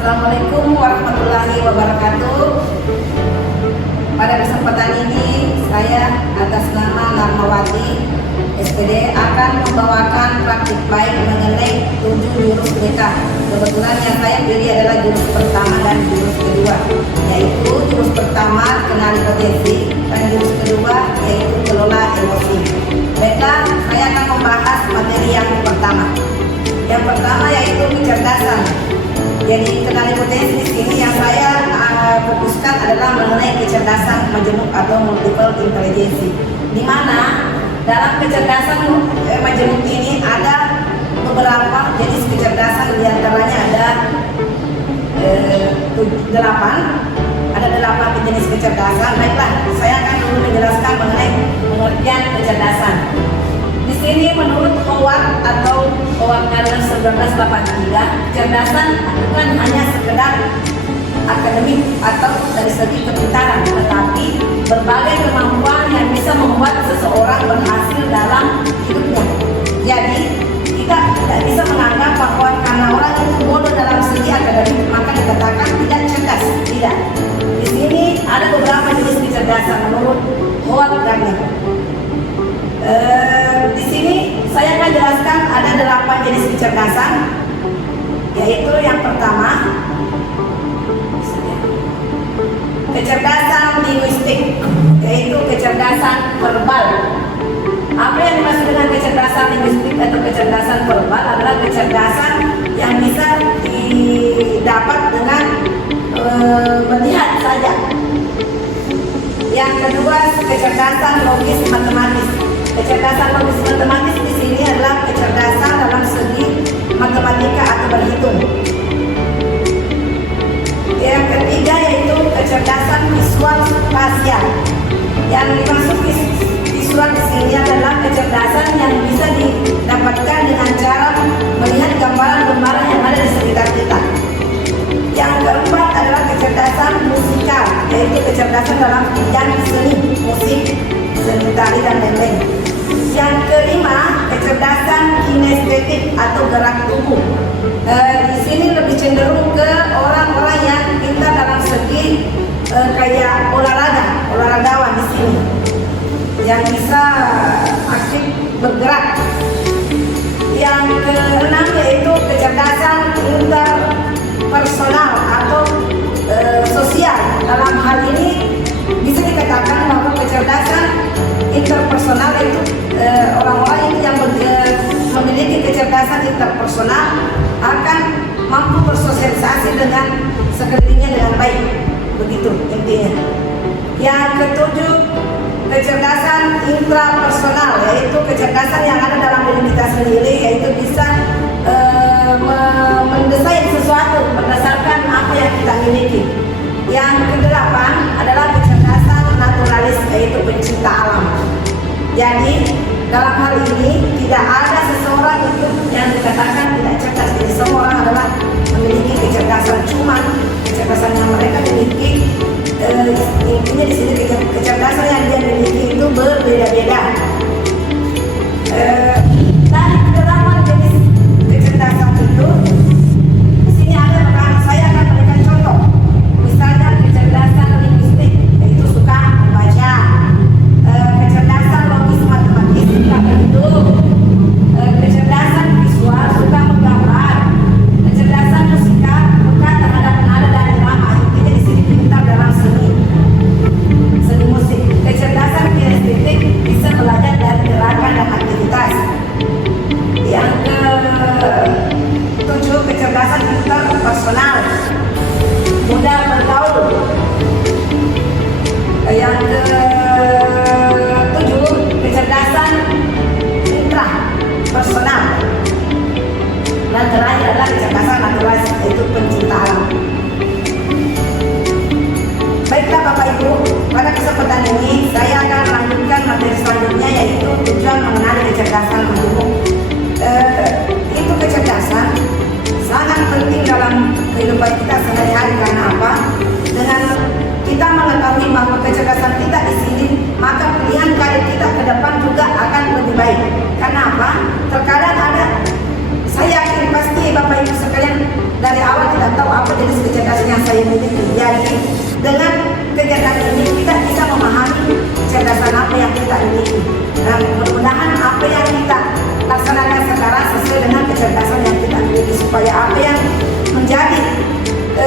Assalamualaikum warahmatullahi wabarakatuh. Pada kesempatan ini saya atas nama Narmawati SPD akan membawakan praktik baik mengenai 7 jurus BK. Kebetulan yang saya pilih adalah jurus pertama dan jurus kedua, yaitu jurus pertama kenali potensi dan jurus kedua yaitu kelola emosi. Baiklah, saya akan membahas materi yang pertama. Yang pertama yaitu kecerdasan. Jadi kenali potensi di sini yang saya fokuskan adalah mengenai kecerdasan majemuk atau multiple intelligence, di mana dalam kecerdasan majemuk ini ada beberapa jenis kecerdasan, diantaranya ada 8 jenis kecerdasan. Baiklah, saya akan dulu menjelaskan mengenai pengertian kecerdasan. Di sini menurut Howard atau Howard Gardner 1983, kecerdasan bukan hanya sekedar akademik atau dari segi kepintaran, tetapi berbagai kemampuan yang bisa membuat seseorang berhasil dalam hidupnya. Jadi kita tidak bisa menganggap bahwa karena orang itu bodoh dalam segi akademik maka dikatakan tidak cerdas. Tidak. Di sini ada beberapa jenis kecerdasan menurut Howard Gardner. Di sini saya akan jelaskan ada 8 jenis kecerdasan, yaitu yang pertama kecerdasan linguistik, yaitu kecerdasan verbal. Apa yang dimaksud dengan kecerdasan linguistik atau kecerdasan verbal adalah kecerdasan yang bisa didapat dengan melihat saja. Yang kedua, kecerdasan logis matematis. Kecerdasan logis matematis di sini adalah kecerdasan dalam segi matematika atau berhitung. Yang ketiga yaitu kecerdasan visual spasial. Yang dimaksud visual di sini adalah kecerdasan yang bisa didapatkan dengan cara melihat gambaran-gambaran yang ada di sekitar kita. Yang keempat adalah kecerdasan musikal, yaitu kecerdasan dalam bidang seni, musik, seni tari dan lain-lain. Yang kelima, kecerdasan kinestetik atau gerak tubuh. Di sini lebih cenderung ke orang-orang yang pintar dalam segi kayak olahragawan di sini, yang bisa aktif bergerak. Yang keenam yaitu kecerdasan interpersonal atau sosial. Dalam hal ini bisa dikatakan bahwa kecerdasan interpersonal itu orang-orang yang memiliki kecerdasan interpersonal akan mampu bersosialisasi dengan sekelilingnya dengan baik, begitu intinya. Yang ketujuh, kecerdasan intrapersonal, yaitu kecerdasan yang ada dalam diri kita sendiri, yaitu bisa mendesain sesuatu berdasarkan apa yang kita miliki. Yang kedelapan adalah kecerdasan naturalis, yaitu pencinta alam. Jadi dalam hal ini tidak ada seseorang itu yang dikatakan tidak cerdas. Jadi semua orang adalah memiliki kecerdasan, cuma kecerdasan yang mereka miliki intinya di sini kecerdasan yang dia miliki itu berbeda-beda. Dari kedelapan jenis kecerdasan itu, di sini ada saya akan berikan contoh. Misalnya kecerdasan linguistik, yaitu suka membaca. Kecerdasan logis matematis, suka berhitung. Kecerdasan visual, suka menggambar. Kecerdasan musikal, suka terhadap nada dan irama. Intinya di sini pintar dalam seni musik. Kecerdasan kinestetik, bisa belajar dari gerakan dan aktivitas. Yang ketujuh, kecerdasan interpersonal, mudah bergaul. Yang ketujuh, kecerdasan intrapersonal. Dan terakhir adalah kecerdasan naturalis, yaitu pencinta alam. Baiklah Bapak Ibu, pada kesempatan ini saya akan melanjutkan materi selanjutnya, yaitu tujuan mengenali kecerdasan majemuk. Itu kecerdasan sangat penting dalam kehidupan kita sehari-hari. Karena apa? Dengan kita mengetahui bahwa kecerdasan kita di sini, maka pilihan karir kita ke depan juga akan lebih baik. Karena apa? Terkadang ada, saya yakin pasti Bapak Ibu sekalian dari awal tidak tahu apa jenis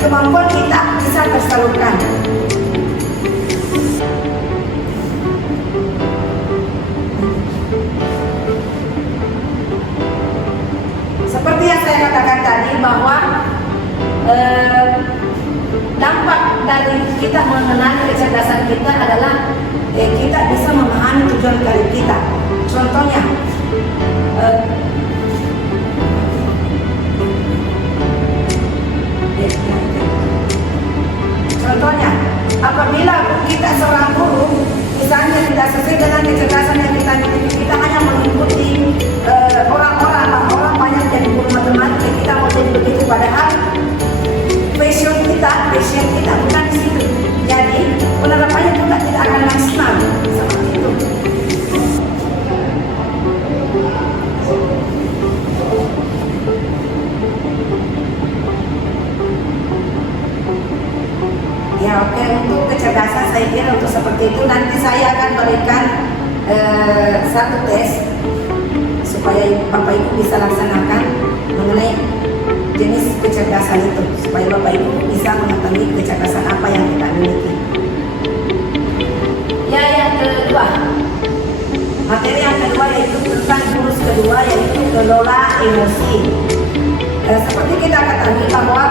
kemampuan kita bisa tersalurkan. Seperti yang saya katakan tadi bahwa dampak dari kita mengenali kecerdasan kita adalah kita bisa memahami tujuan karir kita. Contohnya, apabila kita seorang guru, misalnya tidak sesuai dengan kecerdasan yang kita miliki, kita hanya mengikuti orang banyak jadi guru matematika, kita mau jadi begitu, padahal passion kita bukan di situ. Jadi penerapannya juga tidak akan maksimal seperti itu. Ya oke, untuk kecerdasan saya kira untuk seperti itu nanti saya akan berikan satu tes supaya Bapak Ibu bisa laksanakan mengenai jenis kecerdasan itu, supaya Bapak Ibu bisa mengetahui kecerdasan apa yang kita miliki. Ya, yang kedua, materi yang kedua yaitu tentang jurus kedua, yaitu kelola emosi. Seperti kita ketahui bahwa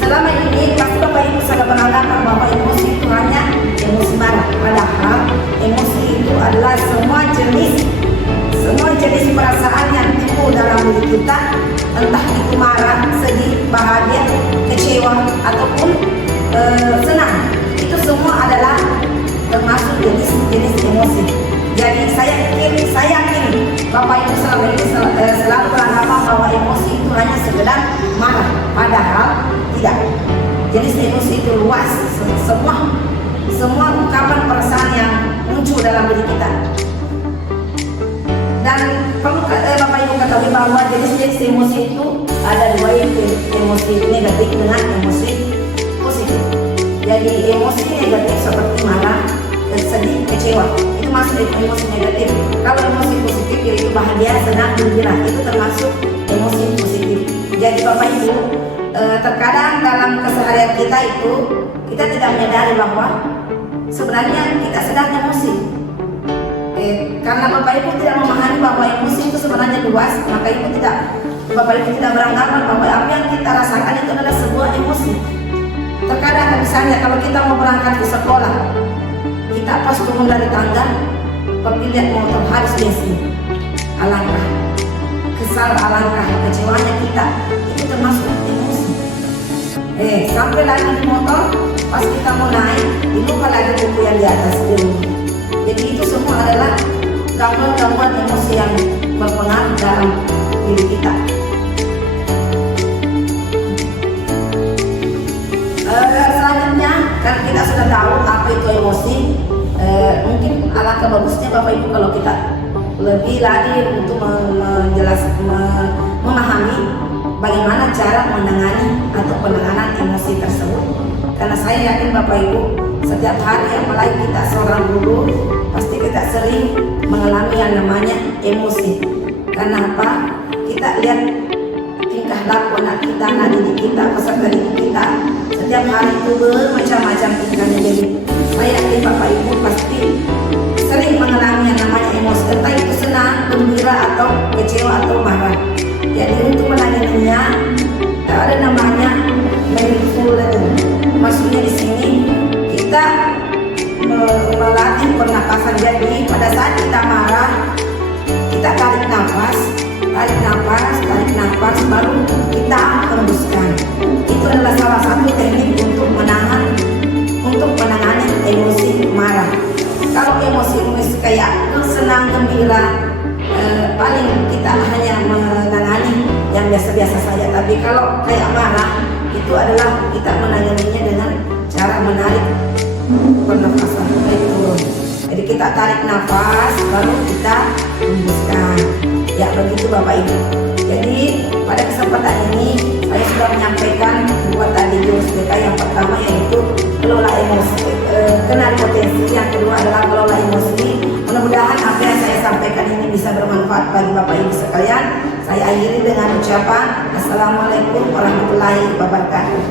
selama ini pasti Bapak Ibu sudah beranggapan bahwa emosi itu hanya emosi marah, padahal emosi itu adalah semua jenis perasaan yang timbul dalam diri kita, entah itu marah, sedih, bahagia, kecewa, ataupun senang. Itu semua adalah termasuk jenis emosi. Jadi saya yakin Bapak Ibu selama ini selalu beranggapan bahwa emosi itu hanya sekedar marah, padahal tidak. Jenis emosi itu luas, semua ungkapan perasaan yang muncul dalam diri kita. Dan perlu Bapak Ibu ketahui bahwa jenis emosi itu ada dua, yaitu emosi negatif dengan emosi positif. Jadi emosi negatif seperti marah, sedih, kecewa, itu masuk emosi negatif. Kalau emosi positif yaitu bahagia, senang, gembira, itu termasuk emosi positif. Jadi Bapak Ibu, terkadang dalam keseharian kita itu kita tidak menyadari bahwa sebenarnya kita sedang emosi. Karena Bapak Ibu tidak memahami bahwa emosi itu sebenarnya luas, maka Bapak Ibu tidak beranggapan bahwa apa yang kita rasakan itu adalah sebuah emosi. Terkadang misalnya kalau kita mau berangkat ke sekolah, kita pas turun dari tangga, pergi lihat motor habis bensin, alangkah kesal, alangkah kecewanya kita, itu termasuk emosi. Sampai lagi di motor, pas kita mau naik, dibuka lagi buku yang di atas di rumah. Jadi itu semua adalah gangguan emosi yang berpengaruh dalam diri kita. Selanjutnya, karena kita sudah tahu apa itu emosi, mungkin alangkah bagusnya Bapak Ibu kalau kita lebih lagi untuk memahami bagaimana cara menangani atau penanganan emosi tersebut. Karena saya yakin Bapak Ibu setiap hari, apalagi kita seorang guru, pasti kita sering mengalami yang namanya emosi. Karena apa? Kita lihat tingkah laku anak kita, anak didik kita, peserta didik kita, setiap hari itu bermacam-macam tingkahnya. Jadi saya yakin Bapak Ibu pasti sering mengalami yang namanya emosi, entah itu senang, gembira, atau kecewa, atau marah. Jadi untuk menanganinya ada namanya mindful learning. Maksudnya di sini kita melatih pernapasan. Jadi pada saat kita marah, kita tarik nafas, baru kita hembuskan. Itu adalah salah satu teknik untuk menangani emosi marah. Kalau emosi kayak senang, gembira, paling kita hanya menangani yang biasa-biasa saja. Tapi kalau kayak marah, itu adalah kita menanganinya dengan cara menarik pernafasan naik turun. Jadi kita tarik nafas, baru kita hembuskan. Ya begitu Bapak Ibu. Jadi pada kesempatan ini saya sudah menyampaikan dua tadi jurus BK. Yang pertama yaitu kelola emosi, kenali potensi. Yang kedua adalah kelola emosi. Mudah-mudahan apa yang saya sampaikan ini bisa bermanfaat bagi Bapak Ibu sekalian. Saya akhiri dengan ucapan Assalamualaikum warahmatullahi wabarakatuh.